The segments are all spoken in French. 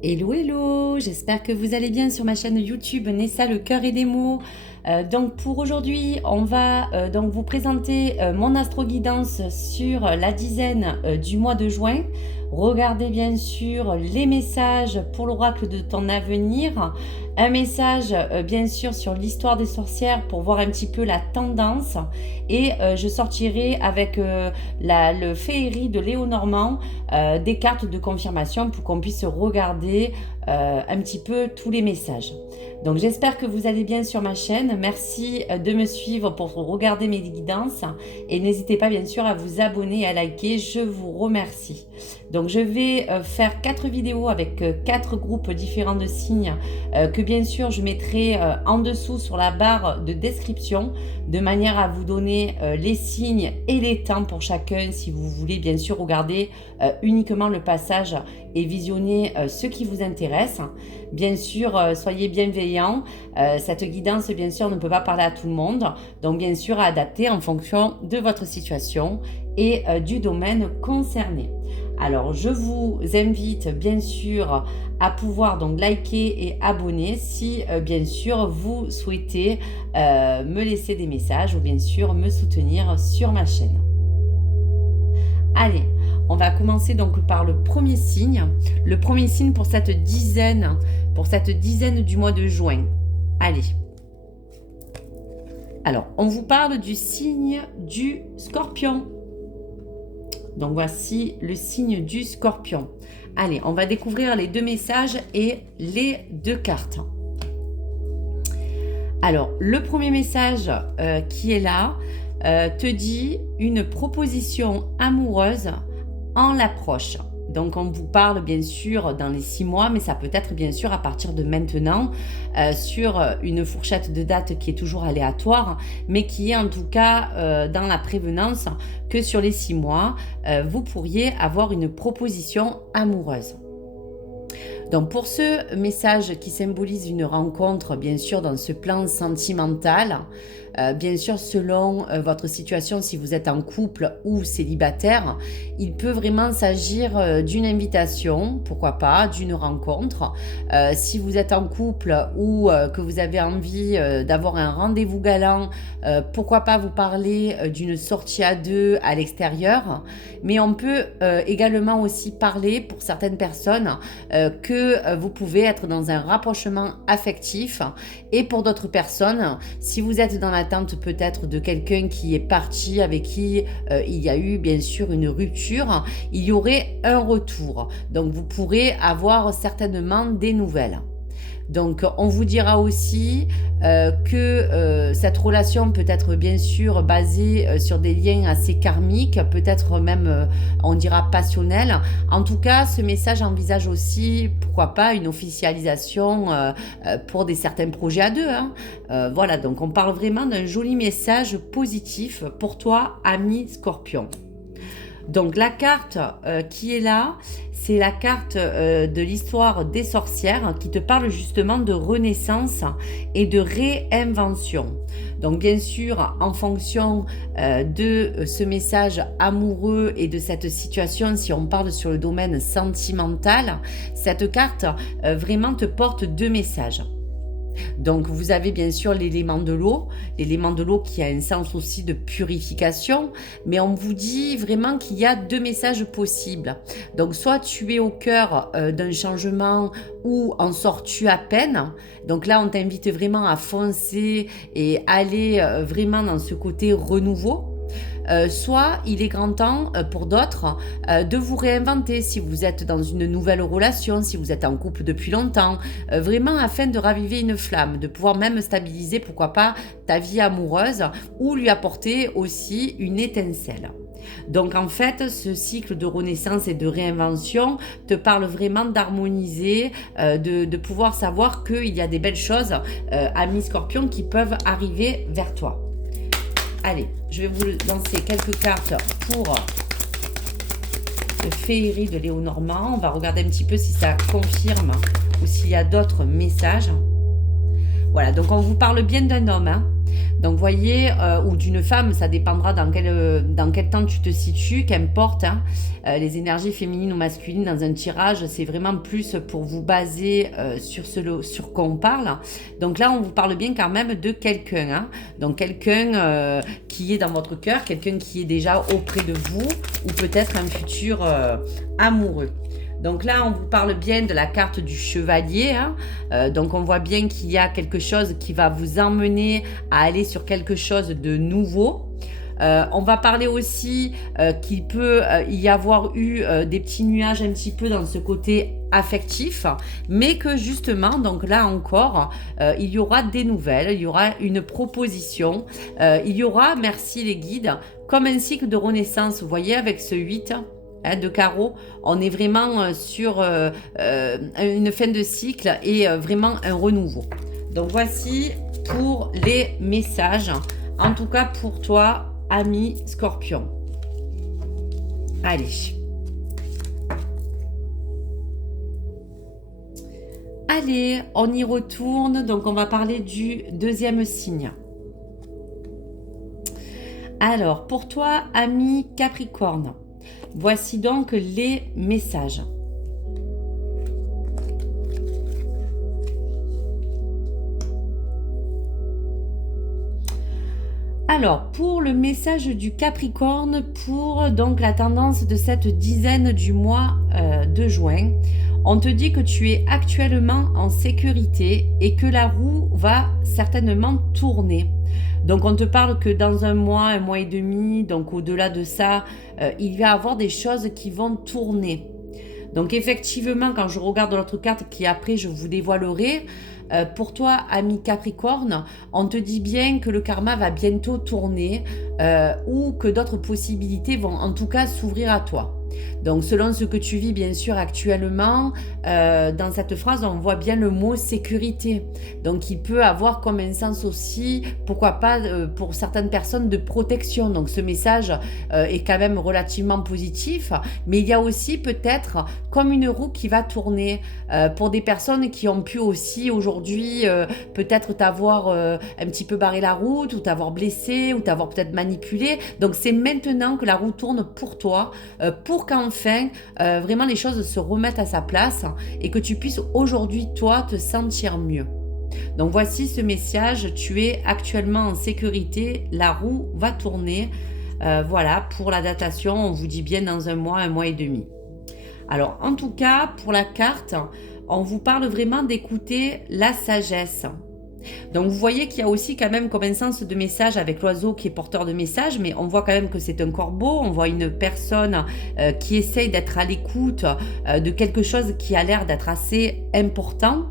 Hello hello, j'espère que vous allez bien sur ma chaîne YouTube Nessa le cœur et des mots. Donc pour aujourd'hui, on va donc vous présenter mon astro-guidance sur la dizaine du mois de juin. Regardez bien sûr les messages pour l'oracle de ton avenir. Un message bien sûr sur l'histoire des sorcières pour voir un petit peu la tendance. Et je sortirai avec le féerie de Léo Normand des cartes de confirmation pour qu'on puisse regarder un petit peu tous les messages. Donc j'espère que vous allez bien sur ma chaîne. Merci de me suivre pour regarder mes guidances et n'hésitez pas bien sûr à vous abonner et à liker. Je vous remercie. Donc je vais faire 4 vidéos avec 4 groupes différents de signes que bien sûr je mettrai en dessous sur la barre de description de manière à vous donner les signes et les temps pour chacun si vous voulez bien sûr regarder uniquement le passage et visionner ce qui vous intéresse. Bien sûr, soyez bienveillants. Cette guidance, bien sûr, ne peut pas parler à tout le monde. Donc, bien sûr, à adapter en fonction de votre situation et du domaine concerné. Alors, je vous invite, bien sûr, à pouvoir donc liker et abonner si, bien sûr, vous souhaitez me laisser des messages ou, bien sûr, me soutenir sur ma chaîne. Allez, on va commencer donc par le premier signe. Le premier signe pour cette dizaine du mois de juin. Allez. Alors, on vous parle du signe du Scorpion. Donc, voici le signe du Scorpion. Allez, on va découvrir les deux messages et les deux cartes. Alors, le premier message qui est là te dit une proposition amoureuse en l'approche. Donc on vous parle bien sûr dans les 6 mois, mais ça peut être bien sûr à partir de maintenant sur une fourchette de date qui est toujours aléatoire, mais qui est en tout cas dans la prévenance que sur les 6 mois, vous pourriez avoir une proposition amoureuse. Donc pour ce message qui symbolise une rencontre, bien sûr, dans ce plan sentimental, bien sûr, selon votre situation, si vous êtes en couple ou célibataire, il peut vraiment s'agir d'une invitation, pourquoi pas, d'une rencontre. Si vous êtes en couple ou que vous avez envie d'avoir un rendez-vous galant, pourquoi pas vous parler d'une sortie à deux à l'extérieur. Mais on peut également aussi parler, pour certaines personnes, que vous pouvez être dans un rapprochement affectif. Et pour d'autres personnes, si vous êtes dans l'attente peut-être de quelqu'un qui est parti, avec qui il y a eu bien sûr une rupture, il y aurait un retour. Donc vous pourrez avoir certainement des nouvelles. Donc on vous dira aussi que cette relation peut être bien sûr basée sur des liens assez karmiques, peut-être même on dira passionnels. En tout cas, ce message envisage aussi, pourquoi pas, une officialisation pour certains projets à deux. Voilà, donc on parle vraiment d'un joli message positif pour toi, ami Scorpion. Donc la carte qui est là, c'est la carte de l'histoire des sorcières qui te parle justement de renaissance et de réinvention. Donc bien sûr, en fonction de ce message amoureux et de cette situation, si on parle sur le domaine sentimental, cette carte vraiment te porte 2 messages. Donc vous avez bien sûr l'élément de l'eau qui a un sens aussi de purification, mais on vous dit vraiment qu'il y a 2 messages possibles. Donc soit tu es au cœur d'un changement ou en sors-tu à peine. Donc là on t'invite vraiment à foncer et aller vraiment dans ce côté renouveau. Soit il est grand temps pour d'autres de vous réinventer si vous êtes dans une nouvelle relation, si vous êtes en couple depuis longtemps, vraiment afin de raviver une flamme, de pouvoir même stabiliser, pourquoi pas, ta vie amoureuse ou lui apporter aussi une étincelle. Donc en fait, ce cycle de renaissance et de réinvention te parle vraiment d'harmoniser, de pouvoir savoir qu'il y a des belles choses, amis Scorpion, qui peuvent arriver vers toi. Allez, je vais vous lancer quelques cartes pour le féerie de Léo Normand. On va regarder un petit peu si ça confirme ou s'il y a d'autres messages. Voilà, donc on vous parle bien d'un homme. Donc, voyez, ou d'une femme, ça dépendra dans quel temps tu te situes, qu'importe. Hein. Les énergies féminines ou masculines dans un tirage, c'est vraiment plus pour vous baser sur quoi on parle. Donc là, on vous parle bien quand même de quelqu'un. Hein. Donc, quelqu'un qui est dans votre cœur, quelqu'un qui est déjà auprès de vous, ou peut-être un futur amoureux. Donc là, on vous parle bien de la carte du chevalier. Hein. Donc on voit bien qu'il y a quelque chose qui va vous emmener à aller sur quelque chose de nouveau. On va parler aussi qu'il peut y avoir eu des petits nuages un petit peu dans ce côté affectif, mais que justement, donc là encore, il y aura des nouvelles, il y aura une proposition, il y aura, merci les guides, comme un cycle de renaissance, vous voyez avec ce 8 de carreau, on est vraiment sur une fin de cycle et vraiment un renouveau. Donc voici pour les messages, en tout cas pour toi, ami Scorpion. Allez. Allez, on y retourne. Donc on va parler du deuxième signe. Alors, pour toi, ami Capricorne, voici donc les messages. Alors, pour le message du Capricorne, pour donc la tendance de cette dizaine du mois de juin, on te dit que tu es actuellement en sécurité et que la roue va certainement tourner. Donc on te parle que dans un mois et demi, donc au-delà de ça, il va y avoir des choses qui vont tourner. Donc effectivement, quand je regarde l'autre carte qui après je vous dévoilerai, pour toi, ami Capricorne, on te dit bien que le karma va bientôt tourner ou que d'autres possibilités vont en tout cas s'ouvrir à toi. Donc selon ce que tu vis bien sûr actuellement, dans cette phrase on voit bien le mot sécurité. Donc il peut avoir comme un sens aussi, pourquoi pas pour certaines personnes, de protection. Donc ce message est quand même relativement positif, mais il y a aussi peut-être comme une roue qui va tourner pour des personnes qui ont pu aussi aujourd'hui peut-être t'avoir un petit peu barré la route, ou t'avoir blessé, ou t'avoir peut-être manipulé. Donc c'est maintenant que la roue tourne pour toi, pour qu'enfin vraiment les choses se remettent à sa place et que tu puisses aujourd'hui toi te sentir mieux. Donc voici ce message, tu es actuellement en sécurité, la roue va tourner. Voilà, pour la datation, on vous dit bien dans un mois et demi. Alors en tout cas, pour la carte, on vous parle vraiment d'écouter la sagesse. Donc vous voyez qu'il y a aussi quand même comme un sens de message avec l'oiseau qui est porteur de message, mais on voit quand même que c'est un corbeau, on voit une personne qui essaye d'être à l'écoute de quelque chose qui a l'air d'être assez important.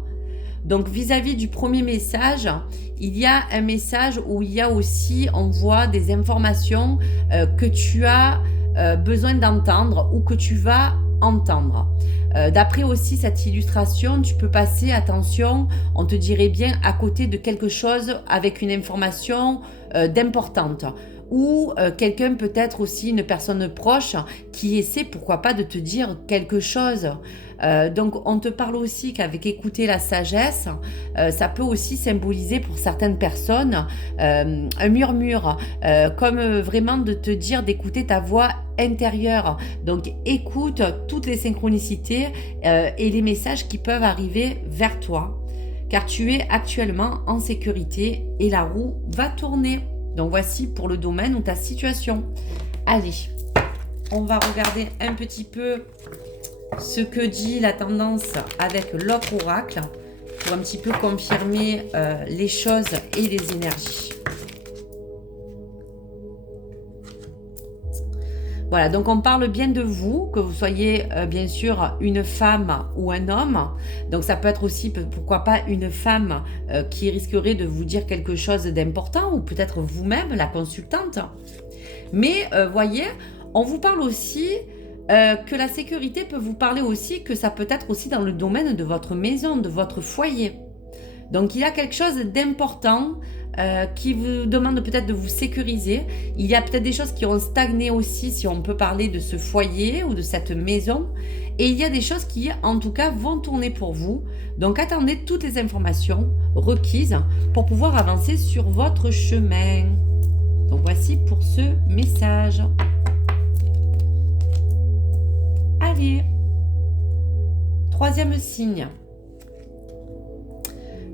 Donc vis-à-vis du premier message, il y a un message où il y a aussi, on voit des informations que tu as besoin d'entendre ou que tu vas entendre. D'après aussi cette illustration, tu peux passer, attention, on te dirait bien à côté de quelque chose avec une information d'importante. Ou quelqu'un peut-être aussi, une personne proche qui essaie pourquoi pas de te dire quelque chose. Donc on te parle aussi qu'avec écouter la sagesse, ça peut aussi symboliser pour certaines personnes un murmure, comme vraiment de te dire d'écouter ta voix intérieure. Donc écoute toutes les synchronicités et les messages qui peuvent arriver vers toi, car tu es actuellement en sécurité et la roue va tourner. Donc voici pour le domaine ou ta situation. Allez, on va regarder un petit peu ce que dit la tendance avec l'autre oracle pour un petit peu confirmer les choses et les énergies. Voilà, donc on parle bien de vous, que vous soyez bien sûr une femme ou un homme. Donc ça peut être aussi, pourquoi pas, une femme qui risquerait de vous dire quelque chose d'important, ou peut-être vous-même, la consultante. Mais voyez, on vous parle aussi que la sécurité peut vous parler aussi, que ça peut être aussi dans le domaine de votre maison, de votre foyer. Donc il y a quelque chose d'important qui vous demande peut-être de vous sécuriser. Il y a peut-être des choses qui ont stagné aussi, si on peut parler de ce foyer ou de cette maison. Et il y a des choses qui, en tout cas, vont tourner pour vous. Donc, attendez toutes les informations requises pour pouvoir avancer sur votre chemin. Donc, voici pour ce message. Allez, troisième signe.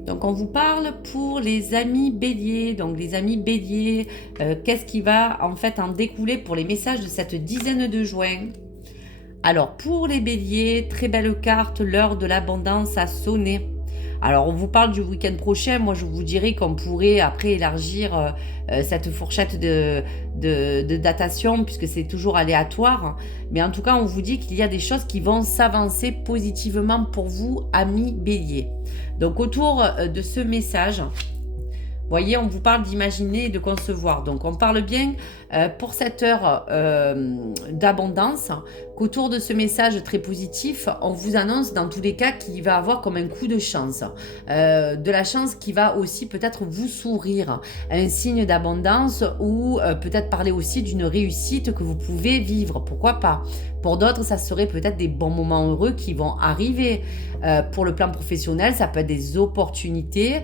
Donc, on vous parle pour les amis béliers. Donc, les amis béliers, qu'est-ce qui va en fait en découler pour les messages de cette dizaine de juin? Alors, pour les béliers, très belle carte, l'heure de l'abondance a sonné. Alors, on vous parle du week-end prochain. Moi, je vous dirais qu'on pourrait après élargir cette fourchette de datation, puisque c'est toujours aléatoire. Mais en tout cas, on vous dit qu'il y a des choses qui vont s'avancer positivement pour vous, amis béliers. Donc, autour de ce message, voyez, on vous parle d'imaginer et de concevoir. Donc, on parle bien pour cette heure d'abondance, qu'autour de ce message très positif, on vous annonce dans tous les cas qu'il va avoir comme un coup de chance. De la chance qui va aussi peut-être vous sourire. Un signe d'abondance ou peut-être parler aussi d'une réussite que vous pouvez vivre. Pourquoi pas? Pour d'autres, ça serait peut-être des bons moments heureux qui vont arriver. Pour le plan professionnel, ça peut être des opportunités.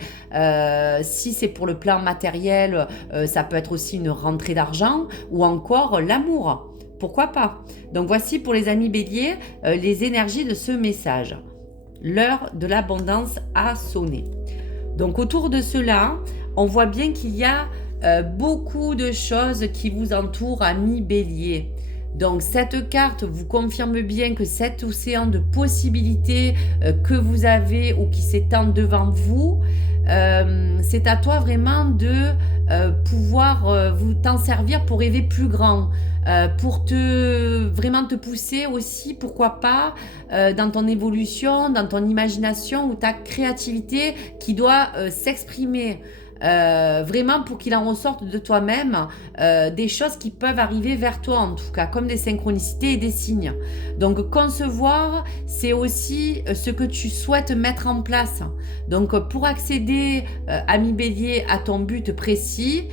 Si c'est pour le plan matériel, ça peut être aussi une rentrée d'argent ou encore l'amour. Pourquoi pas? Donc voici pour les amis béliers les énergies de ce message. L'heure de l'abondance a sonné. Donc autour de cela, on voit bien qu'il y a beaucoup de choses qui vous entourent, amis béliers. Donc cette carte vous confirme bien que cet océan de possibilités que vous avez ou qui s'étend devant vous, c'est à toi vraiment de pouvoir vous t'en servir pour rêver plus grand, pour vraiment te pousser aussi, pourquoi pas, dans ton évolution, dans ton imagination ou ta créativité qui doit s'exprimer. Vraiment pour qu'il en ressorte de toi-même des choses qui peuvent arriver vers toi en tout cas, comme des synchronicités et des signes. Donc concevoir, c'est aussi ce que tu souhaites mettre en place. Donc pour accéder, ami bélier, à ton but précis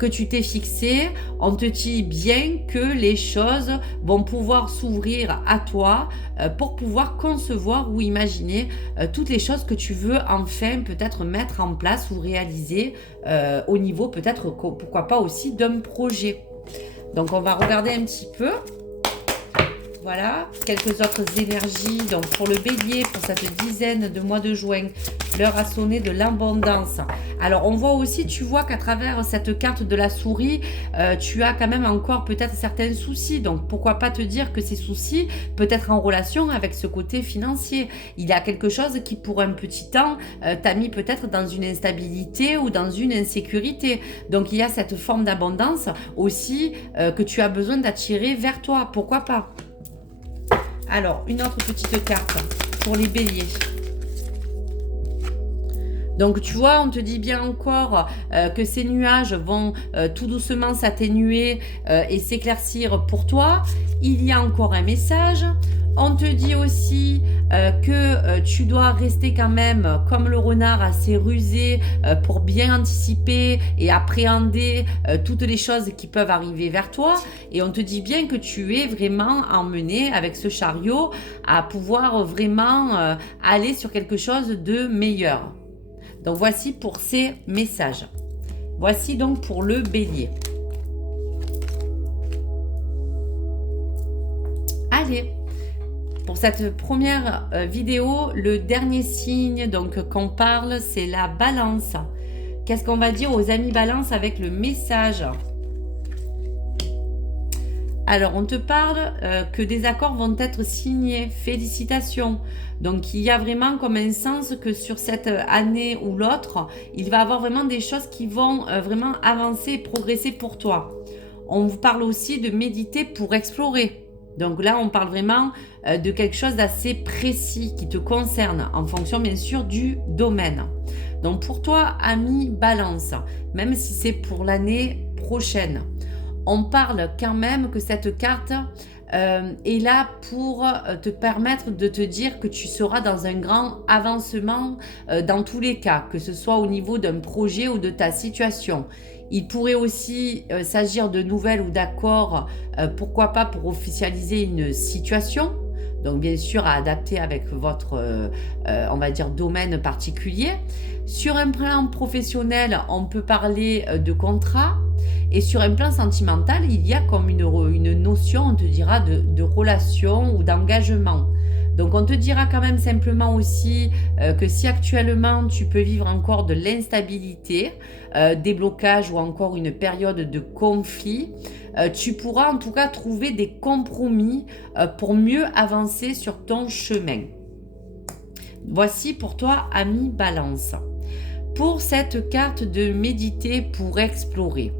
que tu t'es fixé, on te dit bien que les choses vont pouvoir s'ouvrir à toi pour pouvoir concevoir ou imaginer toutes les choses que tu veux enfin peut-être mettre en place ou réaliser au niveau peut-être, pourquoi pas aussi d'un projet. Donc on va regarder un petit peu. Voilà, quelques autres énergies. Donc pour le bélier, pour cette dizaine de mois de juin, l'heure a sonné de l'abondance. Alors on voit aussi, tu vois qu'à travers cette carte de la souris, tu as quand même encore peut-être certains soucis. Donc pourquoi pas te dire que ces soucis peut être en relation avec ce côté financier. Il y a quelque chose qui pour un petit temps t'a mis peut-être dans une instabilité ou dans une insécurité. Donc il y a cette forme d'abondance aussi que tu as besoin d'attirer vers toi. Pourquoi pas? Alors, une autre petite carte pour les béliers. Donc, tu vois, on te dit bien encore que ces nuages vont tout doucement s'atténuer et s'éclaircir pour toi. Il y a encore un message. On te dit aussi que tu dois rester quand même comme le renard assez rusé pour bien anticiper et appréhender toutes les choses qui peuvent arriver vers toi. Et on te dit bien que tu es vraiment emmené avec ce chariot à pouvoir vraiment aller sur quelque chose de meilleur. Donc voici pour ces messages. Voici donc pour le bélier. Allez, pour cette première vidéo, le dernier signe donc qu'on parle, c'est la balance. Qu'est-ce qu'on va dire aux amis balance avec le message? Alors, on te parle que des accords vont être signés. Félicitations. Donc, il y a vraiment comme un sens que sur cette année ou l'autre, il va y avoir vraiment des choses qui vont vraiment avancer et progresser pour toi. On vous parle aussi de méditer pour explorer. Donc là, on parle vraiment de quelque chose d'assez précis qui te concerne en fonction bien sûr du domaine. Donc pour toi, ami balance, même si c'est pour l'année prochaine, on parle quand même que cette carte est là pour te permettre de te dire que tu seras dans un grand avancement dans tous les cas, que ce soit au niveau d'un projet ou de ta situation. Il pourrait aussi s'agir de nouvelles ou d'accords, pourquoi pas pour officialiser une situation. Donc bien sûr à adapter avec votre, on va dire, domaine particulier. Sur un plan professionnel, on peut parler de contrat. Et sur un plan sentimental, il y a comme une notion, on te dira, de relation ou d'engagement. Donc on te dira quand même simplement aussi que si actuellement tu peux vivre encore de l'instabilité, des blocages ou encore une période de conflit, tu pourras en tout cas trouver des compromis pour mieux avancer sur ton chemin. Voici pour toi, ami Balance. Pour cette carte de méditer pour explorer.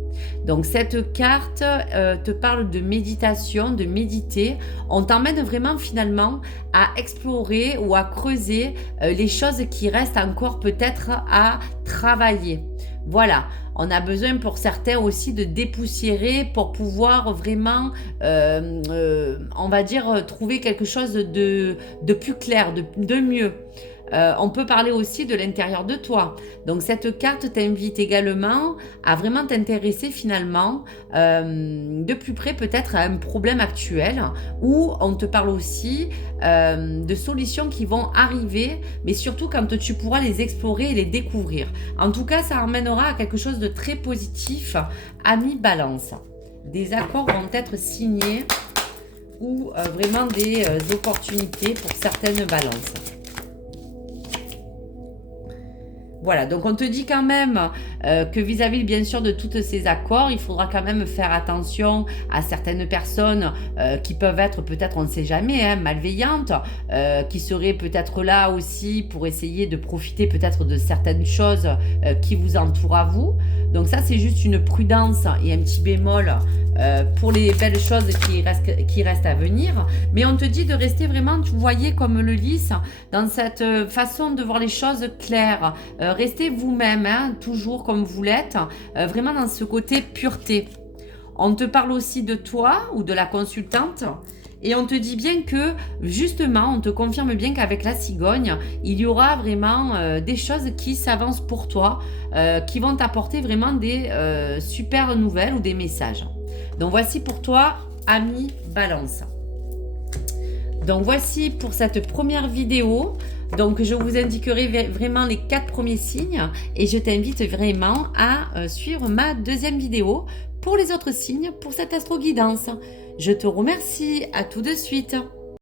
Donc cette carte te parle de méditation, de méditer. On t'emmène vraiment finalement à explorer ou à creuser les choses qui restent encore peut-être à travailler. Voilà, on a besoin pour certains aussi de dépoussiérer pour pouvoir vraiment, on va dire, trouver quelque chose de plus clair, de mieux. On peut parler aussi de l'intérieur de toi. Donc cette carte t'invite également à vraiment t'intéresser finalement de plus près peut-être à un problème actuel, ou on te parle aussi de solutions qui vont arriver, mais surtout quand tu pourras les explorer et les découvrir. En tout cas, ça emmènera à quelque chose de très positif, ami Balance. Des accords vont être signés ou vraiment des opportunités pour certaines balances. Voilà, donc on te dit quand même que vis-à-vis bien sûr de tous ces accords, il faudra quand même faire attention à certaines personnes qui peuvent être peut-être, on ne sait jamais, hein, malveillantes, qui seraient peut-être là aussi pour essayer de profiter peut-être de certaines choses qui vous entourent à vous. Donc ça, c'est juste une prudence et un petit bémol pour les belles choses qui restent à venir. Mais on te dit de rester vraiment, vous voyez, comme le lys, dans cette façon de voir les choses claires. Restez vous-même, hein, toujours comme vous l'êtes, vraiment dans ce côté pureté. On te parle aussi de toi ou de la consultante. Et on te dit bien que, justement, on te confirme bien qu'avec la cigogne, il y aura vraiment des choses qui s'avancent pour toi, qui vont t'apporter vraiment des super nouvelles ou des messages. Donc voici pour toi, ami Balance. Donc voici pour cette première vidéo. Donc je vous indiquerai vraiment les 4 premiers signes et je t'invite vraiment à suivre ma deuxième vidéo pour les autres signes pour cette astro-guidance. Je te remercie, à tout de suite.